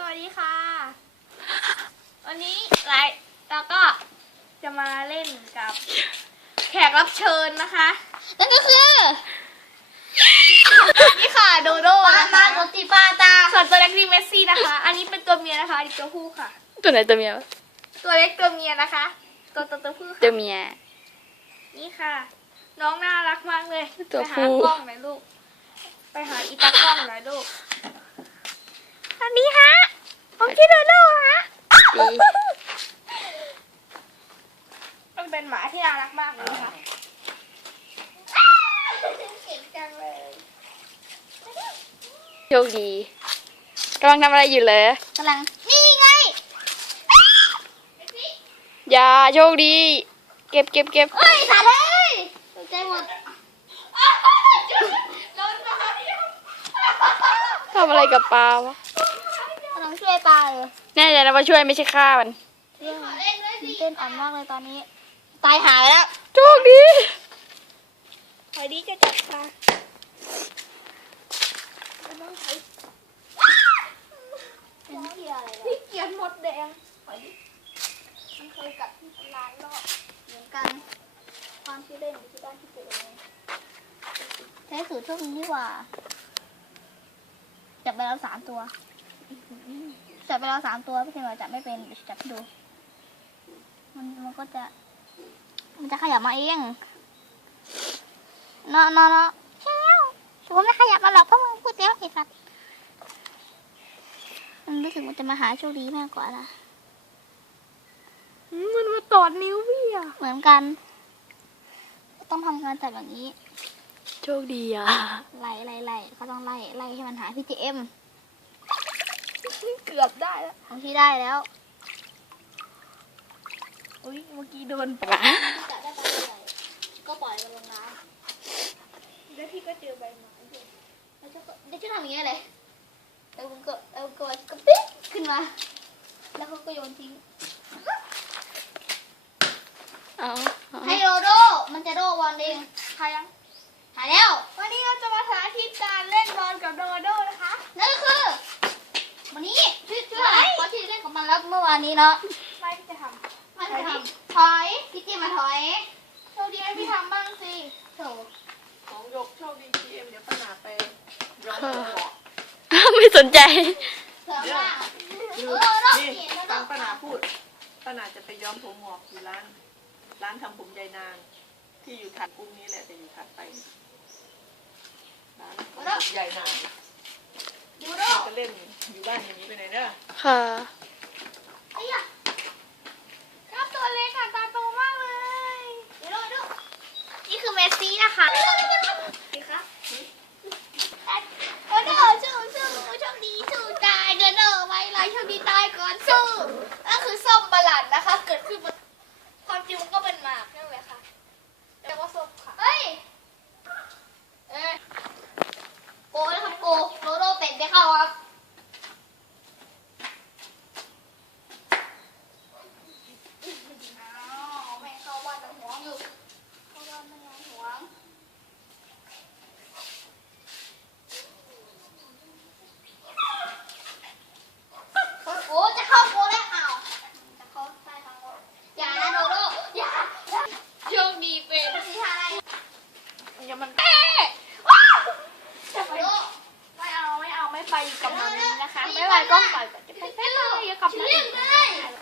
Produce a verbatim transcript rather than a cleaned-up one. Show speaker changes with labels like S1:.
S1: วัสดีค่ะวันนี้ไลฟ์แล้วก็จะมาเล่นกับแขกรับเชิญนะคะนั่นก็คือนี่ค่ะโดโด้นะคะโกติปาตาส่วนตัวเล็กนี่เมสซี่นะคะอันนี้เป็นตัวเมียนะคะอันนี้ตัวผู้ค่ะ
S2: ตัวไหนตัวเมีย
S1: ตัวเล็กตัวเมียนะคะตัวตัวตัวผู้ค่ะ
S2: ตัวเมีย
S1: นี่ค่ะน้องน่ารักมากเลย
S2: ตัว
S1: ไปหา
S2: ผู้
S1: กล้องหน่อยลูกไปหาอีตากล้องหน่อยลูกอันนี้ฮะผมชื่อโดโด้ฮะมันเป็นหมาที่น่ารักมากเลยค่ะเก่งจังเลย
S2: โชคดีกำลังทำอะไรอยู่เลย
S1: กำลังนี่ไง
S2: อย่าโชคดีเก็บเก็บเก็บ
S1: เอ้ยสาเลยตกใจหมดโดนมาเดียว
S2: ทำอะไรกับปลาวะ
S1: กำลังช่วยปลาเลย
S2: แน่ใจนะว่าช่วยไม่ใช่ฆ่ามัน
S1: เรื่องเต้นอ่อนมากเลยตอนนี้ตายหายแล้ว
S2: โชคดี
S1: ไอ้ดีจะจับปลาต้องใช้เป็นที่อะไรพี่เกียนมดแดงไอ้ดิมันเคยกัดที่ร้านรอบเหมือนกันความที่เล่นอยู่ที่บ้านที่เกิดเองใช้สูตรช่วงนี้ดีกว่าจับไปแล้วสามตัวจับไปแล้วสามตัวพี่เคนบอกจับไม่เป็นเดี๋ยวจับให้ดูมันมันก็จะมันจะขยับมาเองเนาะเนาะเนาะเฮ้ยฉันไม่ขยับมาหรอกเพราะมึงพูดเยอะไอ้สัสมันรู้สึกมันจะมาหาโชคดีมากกว่านะ
S2: มันมาตอดนิ้วพี่อะ
S1: เหมือนกันต้องทำการจับอย่างนี้
S2: โชคดีอ่ะ
S1: ไล่ไล่ไล่เขาต้องไล่ไล่ให้มันหาพี่เจม
S2: เกือบได้แล้ว
S1: ของที่ได้แล้ว
S2: อุ้ยเมื่อกี้โดนปลา
S1: จับได้ปลาใหญ่ก็ปล่อยมันลงน้ำแล้วพี่ก็เจอใบไม้ด้วยแล้วจะแล้วจะทำอย่างเงี้ยเลยแล้วมันก็แล้วก็ก็ปิ๊กขึ้นมา แล้วเขาก็โยนทิ้ง
S2: เอาเอา
S1: ให้โดโดมันจะโดบอลเองใครยังหายแล้ว วันนี้เราจะมาสาธิตการเล่นบอลกับโดโดนะคะ นั่นก็คือวันนี้ชื่อชื่ออะไรเพราะที่เล่นกับมันแล้วเมื่อวานนี้เนาะไม่ที่จะทำไม่จะทำถอยพี่จีมาถอยโชว์ดีให้พี่ทำบ้างสิโถ
S3: ของยกโชคดีทีเอ็มเดี๋ยวปัญหาไปย้อมผมบอก
S2: ไม่สนใจ
S1: เถอะว่าเอ
S3: นี่
S1: อโด
S3: นี่
S1: เขียนแล้ว
S3: ฟังปัญหาพูดปัญหาจะไปย้อมผมหงอกอยู่ร้าน ร้านทำผมยายนางที่อยู่ถัดกรุ้งนี้แหละแต่อยู่ถัดไปร้านทำผมยายนาง
S1: ดูโด
S3: ก็เล่นอยู่บ้านอย่างนี้ไปไหนเนอะ
S2: ค่ะ
S1: ไอ้ยะครับตัวเล็กค่ะตาโตมากเลยเดี๋ยวดูนี่คือเมสซี่นะคะดีครับ โดโดสู้สู้โชคดีสู้ตายโดโดไว้ไรโชคดีตายก่อนสู้นั่นคือส้มบาลันนะคะ เกิดขึ้นมาความจริงมันก็เป็นหมากนั่นแหละค่ะแต่ว่าส้มค่ะเฮ้ยเอ้ยโกนะครับโกโดโดเป็ดไปเข้าครับอ้าวไม่เข้าบ้านแต่หวงอยู่เข้าบ้านไม่งานหวงโอ้จะเข้าโกแล้วอ้าวจะเข้าใต้ทางโกอย่านะโดโดอย่าโชคดีเป็นที่ทาอะไร
S2: อย่ามัน
S1: เอ๊ะว้าวจะไปไม่เอาไม่เอาไม่ไปอยู่กับมันนี้นะคะ ไม่ไปก็ปล่อยก่อนจะไปไปเลยอย่ากลับมาอีก